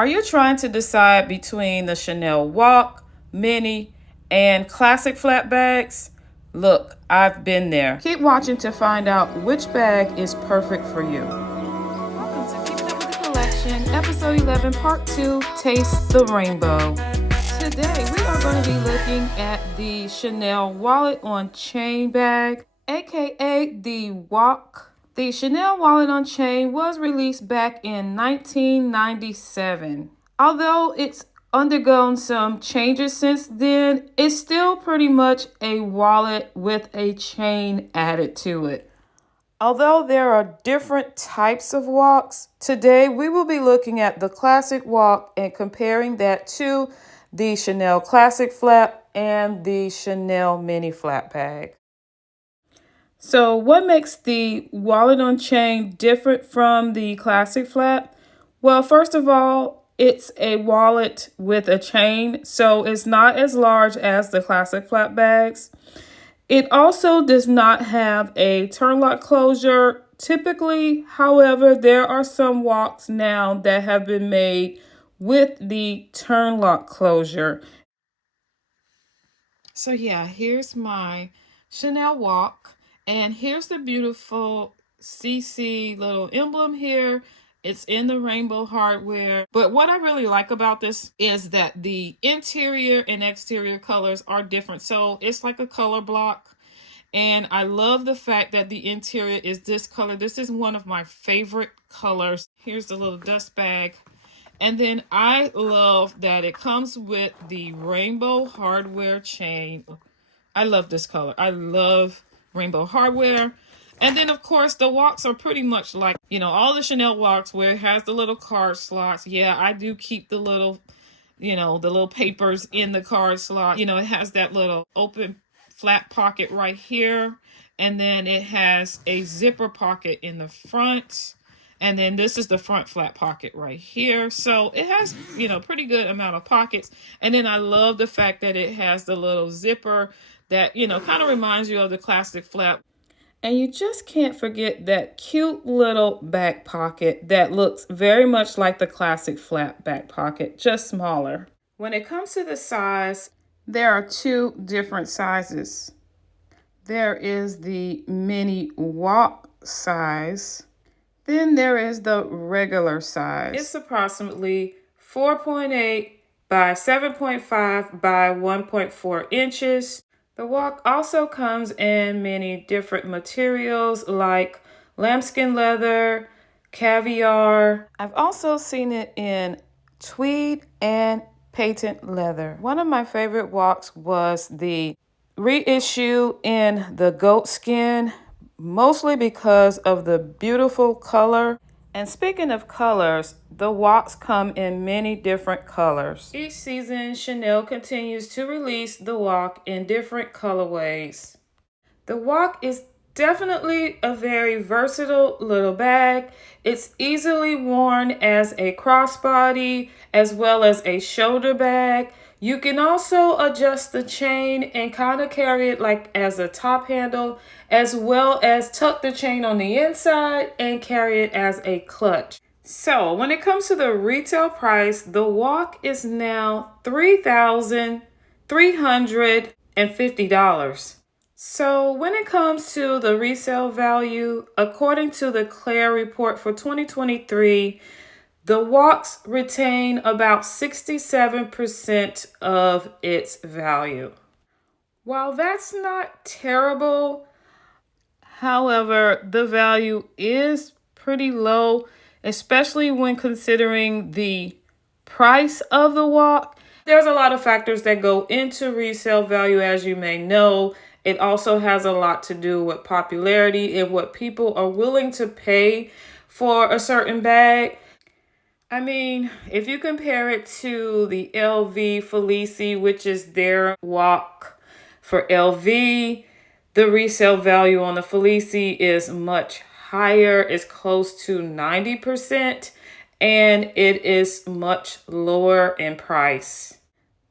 Are you trying to decide between the Chanel Walk, Mini, and Classic flat bags? Look, I've been there. Keep watching to find out which bag is perfect for you. Welcome to Keeping Up with the Collection, Episode 11, Part 2, Taste the Rainbow. Today, we are going to be looking at the Chanel Wallet on Chain bag, aka the Walk. The Chanel Wallet on Chain was released back in 1997. Although it's undergone some changes since then, it's still pretty much a wallet with a chain added to it. Although there are different types of walks, today we will be looking at the Classic Walk and comparing that to the Chanel Classic Flap and the Chanel Mini Flap bag. So what makes the wallet on chain different from the Classic Flap? Well, first of all, it's a wallet with a chain, so it's not as large as the Classic Flap bags. It also does not have a turn lock closure. Typically, however, there are some walks now that have been made with the turn lock closure. So yeah, here's my Chanel walk. And here's the beautiful CC little emblem here. It's in the rainbow hardware. But what I really like about this is that the interior and exterior colors are different. So it's like a color block. And I love the fact that the interior is this color. This is one of my favorite colors. Here's the little dust bag. And then I love that it comes with the rainbow hardware chain. I love this color. I love rainbow hardware. And then, of course, the walks are pretty much like, all the Chanel walks where it has the little card slots. Yeah, I do keep the little, the little papers in the card slot. It has that little open flat pocket right here. And then it has a zipper pocket in the front. And then this is the front flat pocket right here. So it has, pretty good amount of pockets. And then I love the fact that it has the little zipper that, kind of reminds you of the Classic Flap. And you just can't forget that cute little back pocket that looks very much like the Classic Flap back pocket, just smaller. When it comes to the size, there are two different sizes. There is the mini walk size. Then there is the regular size. It's approximately 4.8 by 7.5 by 1.4 inches. The walk also comes in many different materials like lambskin leather, caviar. I've also seen it in tweed and patent leather. One of my favorite walks was the reissue in the goat skin, mostly because of the beautiful color. And speaking of colors, the walks come in many different colors. Each season, Chanel continues to release the walk in different colorways. The walk is definitely a very versatile little bag. It's easily worn as a crossbody as well as a shoulder bag. You can also adjust the chain and kind of carry it like as a top handle, as well as tuck the chain on the inside and carry it as a clutch. So when it comes to the retail price, the walk is now $3,350. So when it comes to the resale value, according to the Clair report for 2023, the walks retain about 67% of its value. While that's not terrible, however, the value is pretty low, especially when considering the price of the walk. There's a lot of factors that go into resale value, as you may know. It also has a lot to do with popularity and what people are willing to pay for a certain bag. I mean, if you compare it to the LV Felici, which is their walk for LV, the resale value on the Felici is much higher. It's close to 90%, and it is much lower in price.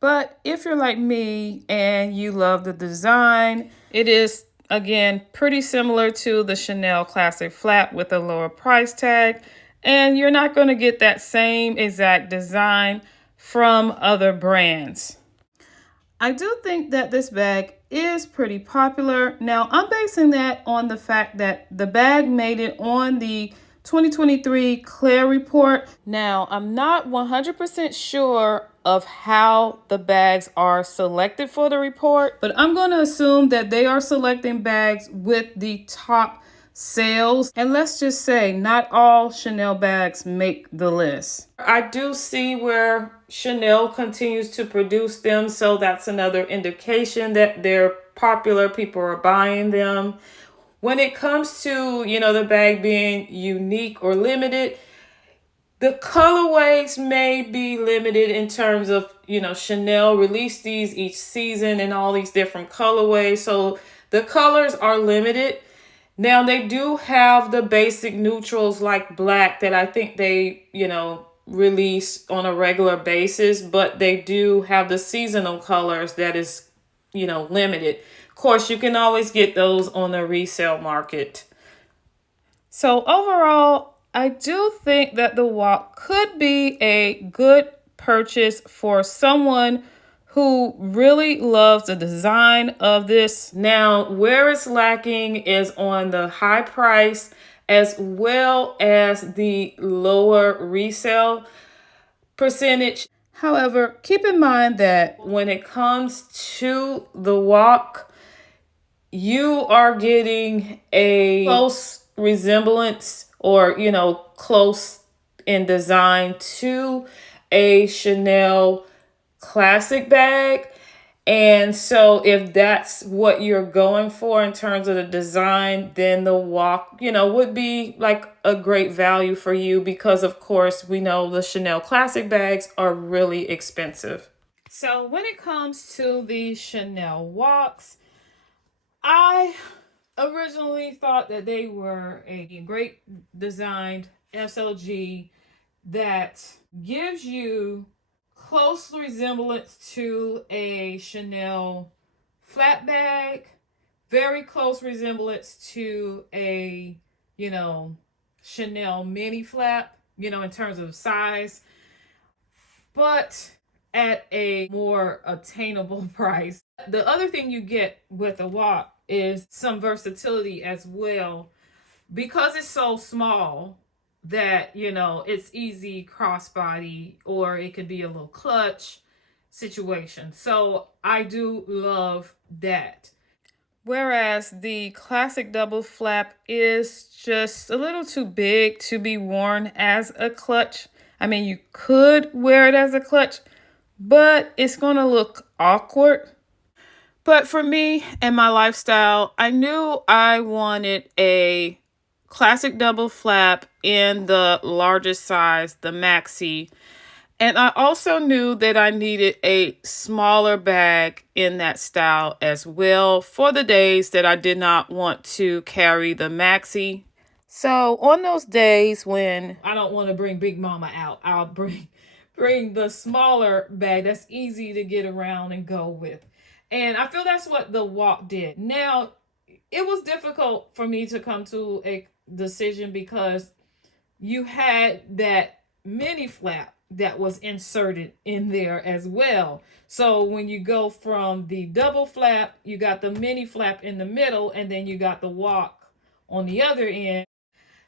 But if you're like me and you love the design, it is, again, pretty similar to the Chanel Classic Flap with a lower price tag. and you're not going to get that same exact design from other brands. I do think that this bag is pretty popular. Now, I'm basing that on the fact that the bag made it on the 2023 Clair report. Now, I'm not 100% sure of how the bags are selected for the report, but I'm going to assume that they are selecting bags with the top sales. And let's just say not all Chanel bags make the list. I do see where Chanel continues to produce them, so that's another indication that they're popular. People are buying them. When it comes to, the bag being unique or limited, the colorways may be limited in terms of, Chanel released these each season in all these different colorways. So the colors are limited. Now, they do have the basic neutrals like black that I think they, release on a regular basis, but they do have the seasonal colors that is, limited. Of course, you can always get those on the resale market. So overall, I do think that the walk could be a good purchase for someone who really loves the design of this. Now, where it's lacking is on the high price as well as the lower resale percentage. However, keep in mind that when it comes to the walk, you are getting a close resemblance or, close in design to a Chanel classic bag. And so if that's what you're going for in terms of the design, then the walk, would be like a great value for you because, of course, we know the Chanel classic bags are really expensive. So when it comes to the Chanel walks, I originally thought that they were a great designed SLG that gives you close resemblance to a Chanel flat bag, very close resemblance to a, Chanel mini flap, in terms of size, but at a more attainable price. The other thing you get with a walk is some versatility as well, because it's so small that, it's easy crossbody, or it could be a little clutch situation. So I do love that. Whereas the classic double flap is just a little too big to be worn as a clutch. I mean, you could wear it as a clutch, but it's going to look awkward. But for me and my lifestyle, I knew I wanted a classic double flap in the largest size, the maxi. And I also knew that I needed a smaller bag in that style as well for the days that I did not want to carry the maxi. So on those days when I don't want to bring Big Mama out, I'll bring the smaller bag that's easy to get around and go with. And I feel that's what the walk did. Now, it was difficult for me to come to a decision because you had that mini flap that was inserted in there as well. So when you go from the double flap, you got the mini flap in the middle, and then you got the walk on the other end.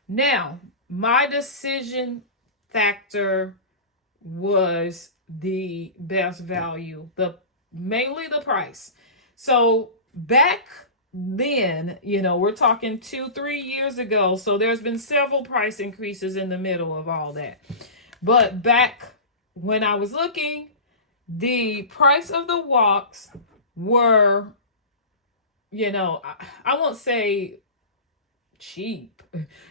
Now, my decision factor was the best value, mainly the price. So back then, we're talking 2-3 years ago, so there's been several price increases in the middle of all that. But back when I was looking, the price of the walks were, I won't say cheap.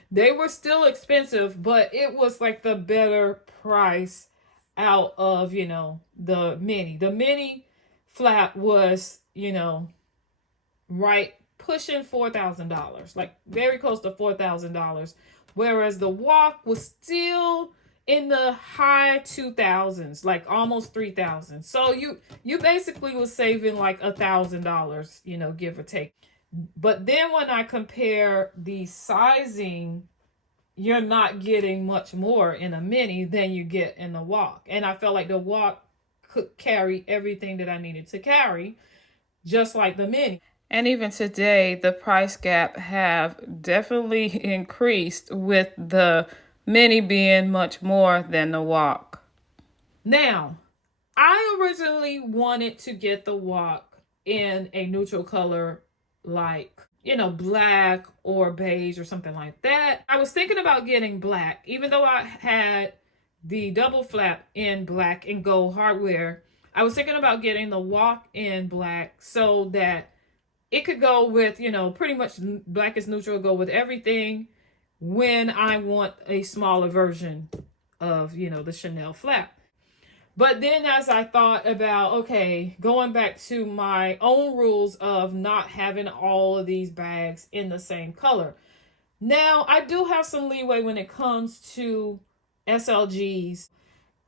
They were still expensive, but it was like the better price out of, the mini. The mini flap was, right pushing $4,000, like very close to $4,000, whereas the walk was still in the high 2000s, like almost 3,000. So you basically was saving like $1,000, give or take. But then when I compare the sizing you're not getting much more in a mini than you get in the walk. And I felt like the walk could carry everything that I needed to carry, just like the mini. And even today, the price gap have definitely increased, with the mini being much more than the walk. Now, I originally wanted to get the walk in a neutral color, like, you know, black or beige or something like that. I was thinking about getting black, even though I had the double flap in black and gold hardware. I was thinking about getting the walk in black so that it could go with, you know, pretty much black is neutral, go with everything when I want a smaller version of, you know, the Chanel flap. But then as I thought about, okay, going back to my own rules of not having all of these bags in the same color. Now, I do have some leeway when it comes to SLGs.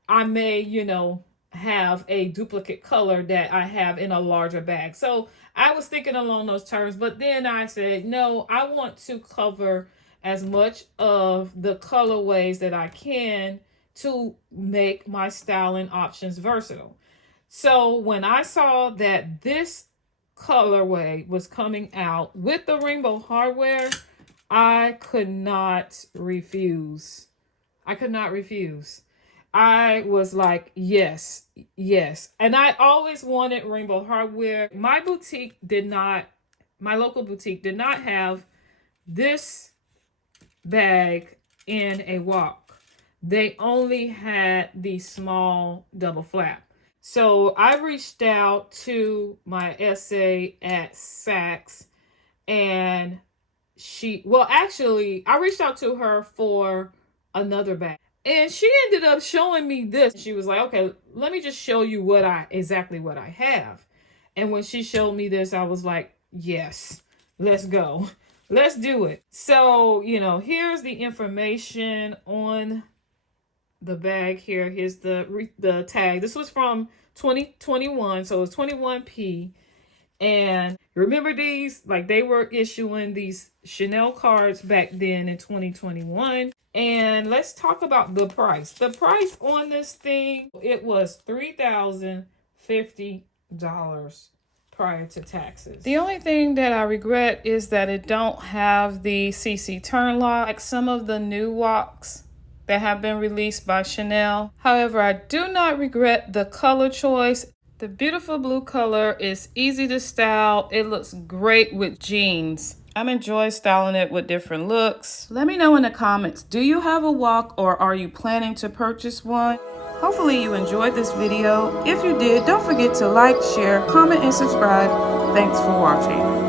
I may, you know, have a duplicate color that I have in a larger bag. So I was thinking along those terms, but then I said, no, I want to cover as much of the colorways that I can to make my styling options versatile. So when I saw that this colorway was coming out with the rainbow hardware, I could not refuse. I could not refuse. I was like, yes, yes. And I always wanted rainbow hardware. My boutique did not, my local boutique did not have this bag in a walk. They only had the small double flap. So I reached out to my SA at Saks, and I reached out to her for another bag. And she ended up showing me this. She was like, okay, let me just show you exactly what I have. And when she showed me this, I was like, yes, let's go. Let's do it. So, you know, here's the information on the bag here. Here's the tag. This was from 2021, so it's 21p. And remember these, like, they were issuing these Chanel cards back then in 2021. And let's talk about the price. The price on this thing, it was $3,050 prior to taxes. The only thing that I regret is that it don't have the CC turn lock like some of the new walks that have been released by Chanel. However, I do not regret the color choice. The beautiful blue color is easy to style. It looks great with jeans. I'm enjoying styling it with different looks. Let me know in the comments, do you have a walk or are you planning to purchase one? Hopefully you enjoyed this video. If you did, don't forget to like, share, comment, and subscribe. Thanks for watching.